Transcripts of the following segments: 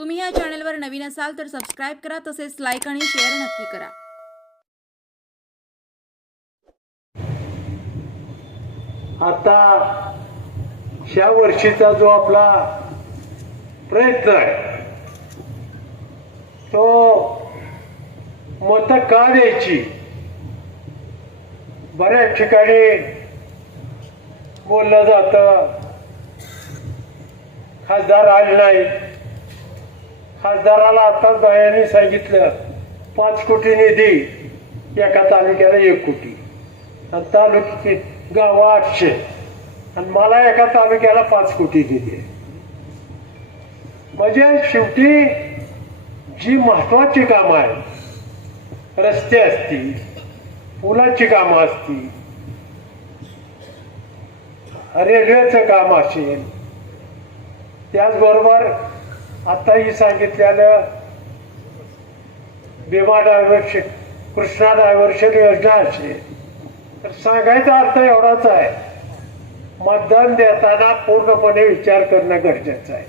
तुम्ही या चॅनलवर नवीन असाल तर सबस्क्राईब करा तसेच लाईक आणि शेअर नक्की करा. आता ह्या वर्षीचा जो आपला प्रयत्न आहे तो मत का द्यायची? बऱ्याच ठिकाणी बोललं जातं खासदार आले नाही खासदाराला आताच दयाने सांगितलं पाच कोटी निधी एका तालुक्याला एक कोटी. आणि तालुक्याची गावं आठशे. आणि मला एका तालुक्याला पाच कोटी निधी म्हणजे शेवटी जी महत्वाची कामं आहेत रस्ते असतील पुलाची कामं असतील रेल्वेचं काम असेल त्याचबरोबर आताही सांगितलेलं भीमा डायव्हर्शन कृष्णा डायव्हर्शन योजना अशी. तर सांगायचा अर्थ एवढाच आहे मतदान देताना पूर्णपणे विचार करणं गरजेचं आहे.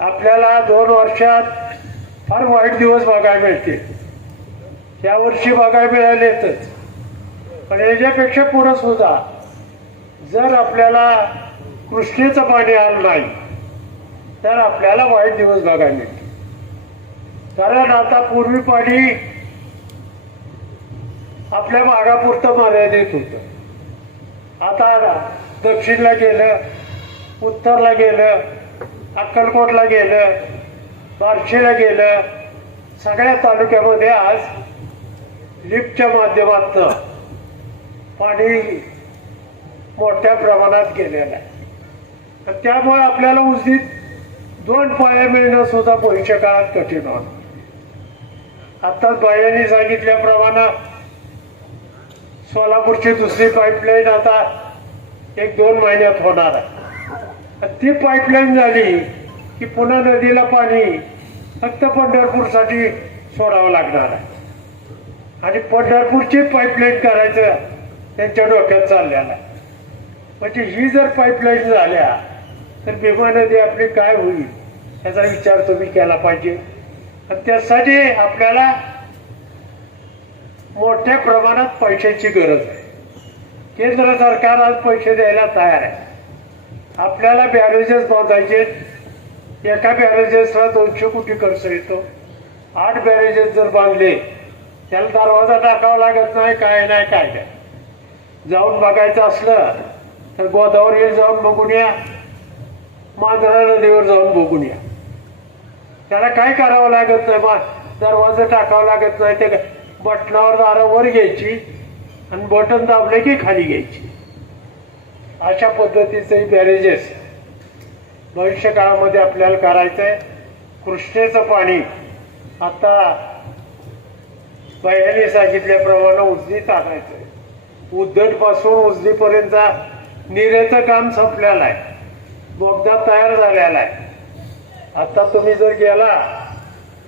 आपल्याला दोन वर्षात फार वाईट दिवस बघायला मिळतील. यावर्षी बघायला मिळालेतच. पण याच्यापेक्षा पुढं सुद्धा जर आपल्याला कृष्णेचं पाणी आलं नाही तर आपल्याला वाईट दिवस बघायला मिळते कारण आता पूर्वी पाणी आपल्या भागापुरतं मर्यादित होतं. आता दक्षिणला गेलं उत्तरला गेलं अक्कलकोटला गेलं बार्शीला गेलं सगळ्या तालुक्यामध्ये आज लिफ्टच्या माध्यमातून पाणी मोठ्या प्रमाणात गेलेलं आहे. त्यामुळे आपल्याला उजनीत दोन पाया मिळणं सुद्धा भविष्य काळात कठीण होणार आताच बायांनी सांगितल्याप्रमाणे सोलापूरची दुसरी पाईपलाईन आता एक दोन महिन्यात होणार आहे. ती पाईपलाईन झाली की पुन्हा नदीला पाणी फक्त पंढरपूरसाठी सोडावं लागणार आहे. आणि पंढरपूरची पाईपलाईन करायचं त्यांच्या डोक्यात चाललेलं आहे. म्हणजे ही जर पाईपलाईन झाल्या तर भीमा नदी आपली काय होईल याचा विचार तुम्ही केला पाहिजे. आणि त्यासाठी आपल्याला मोठ्या प्रमाणात पैशाची गरज आहे. केंद्र सरकार आज पैसे द्यायला तयार आहे. आपल्याला बॅरेजेस बांधायचे एका बॅरेजेसला दोनशे कोटी खर्च येतो. आठ बॅरेजेस जर बांधले त्याला दरवाजा टाकावा लागत नाही काय नाही काय नाही. जाऊन बघायचं असलं तर गोदावरी जाऊन बघून या. मांजरा नदीवर जाऊन बघून या. त्याला काय करावं लागत नाही मा दरवाजा टाकावं लागत नाही. ते बटनावर दारावर घ्यायची आणि बटन दाबले की खाली घ्यायची. अशा पद्धतीचे बॅरेजेस भविष्य काळामध्ये आपल्याला करायचं आहे कृष्णेचं पाणी. आता बहिणी सांगितल्याप्रमाणे उजनी टाकायचं आहे उद्धटपासून उजनीपर्यंतचा निरेचं काम संपलेलं आहे. बोगदा तयार झालेला आहे आता तुम्ही जर गेला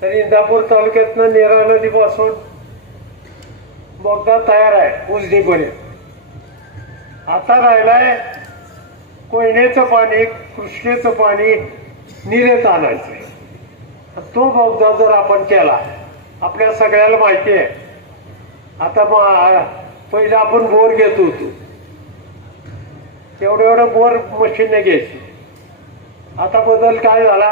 तर इंदापूर तालुक्यातनं नेरा नदीपासून बोगदा तयार आहे उजनीपर्यंत. आता राहिलाय कोयनेचं पाणी कृष्णेचं पाणी निरेत आणायचं. तो बोगदा जर आपण केला आपल्या सगळ्याला माहिती आहे. आता मग पहिलं आपण बोर घेत होतो. एवढं एवढं बोर मशीनने घ्यायची. आता बदल काय झाला?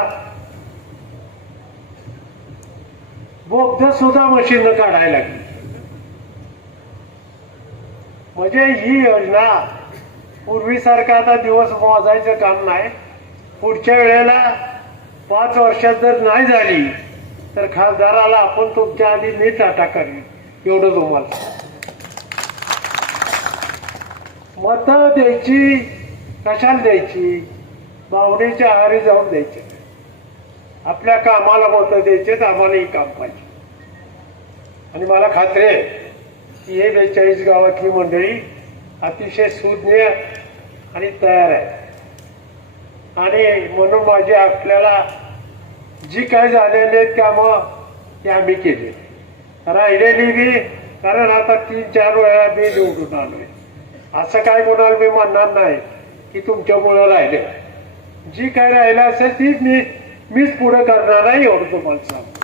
बोगद सुद्धा मशीन काढायला लागली. म्हणजे ही योजना पूर्वीसारखा आता दिवस मोजायचं काम नाही. पुढच्या वेळेला पाच वर्षात जर नाही झाली तर खासदाराला आपण तुमच्या आधी नीट टाटा करेल एवढं तुम्हाला मत द्यायची कशाला द्यायची? भावनेच्या आहारी जाऊन द्यायचे. आपल्या कामाला मत द्यायचे आम्हालाही काम पाहिजे. आणि मला खात्री आहे की हे बेचाळीस गावातली मंडळी अतिशय सुज्ञ आणि तयार आहे आणि म्हणून माझी आपल्याला जी काय झालेली आहेत कामं ती आम्ही केली. राहिलेली बी कारण आता तीन चार वेळा मी निवडून आलोय. असं काय कोणाला मी म्हणणार नाही की तुमच्यामुळं राहिले जी काय राहिलं असेल ती मी मीच पुढे करणार आहे एवढं तुम्हाला सांगतो.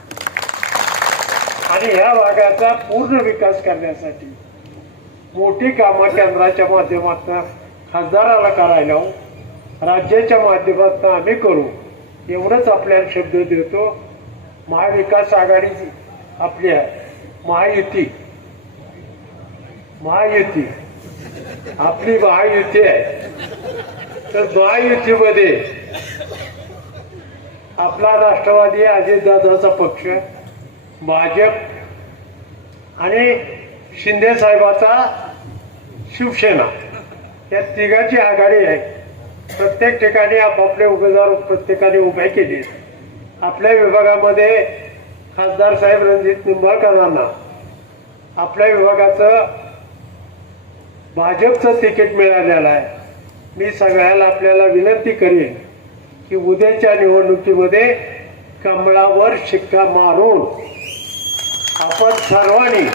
आणि ह्या भागाचा पूर्ण विकास करण्यासाठी मोठी कामं केंद्राच्या माध्यमातून खासदाराला करायला राज्याच्या माध्यमातून आम्ही करू. एवढंच आपल्याला शब्द देतो. महाविकास आघाडीची आपली महायुती. महायुती. आपली महायुती आहे. तर महायुतीमध्ये आपला राष्ट्रवादी अजितदादाचा पक्ष भाजप आणि शिंदे साहेबाचा शिवसेना या तिघाची आघाडी आहे. प्रत्येक ठिकाणी आपापले उमेदवार प्रत्येकाने उभे केले. आपल्या विभागामध्ये खासदार साहेब रणजित निंबाळकरांना आपल्या विभागाचं भाजपचं तिकीट मिळालेलं आहे. मी सगळ्याला आपल्याला विनंती करेन की उद्याच्या निवडणुकीमध्ये कमळावर शिक्का मारून आपण सर्वांनी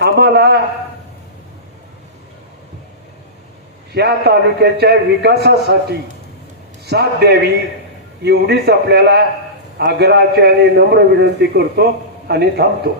आम्हाला या तालुक्याच्या विकासासाठी साथ द्यावी एवढीच आपल्याला आग्रहाची आणि नम्र विनंती करतो आणि थांबतो.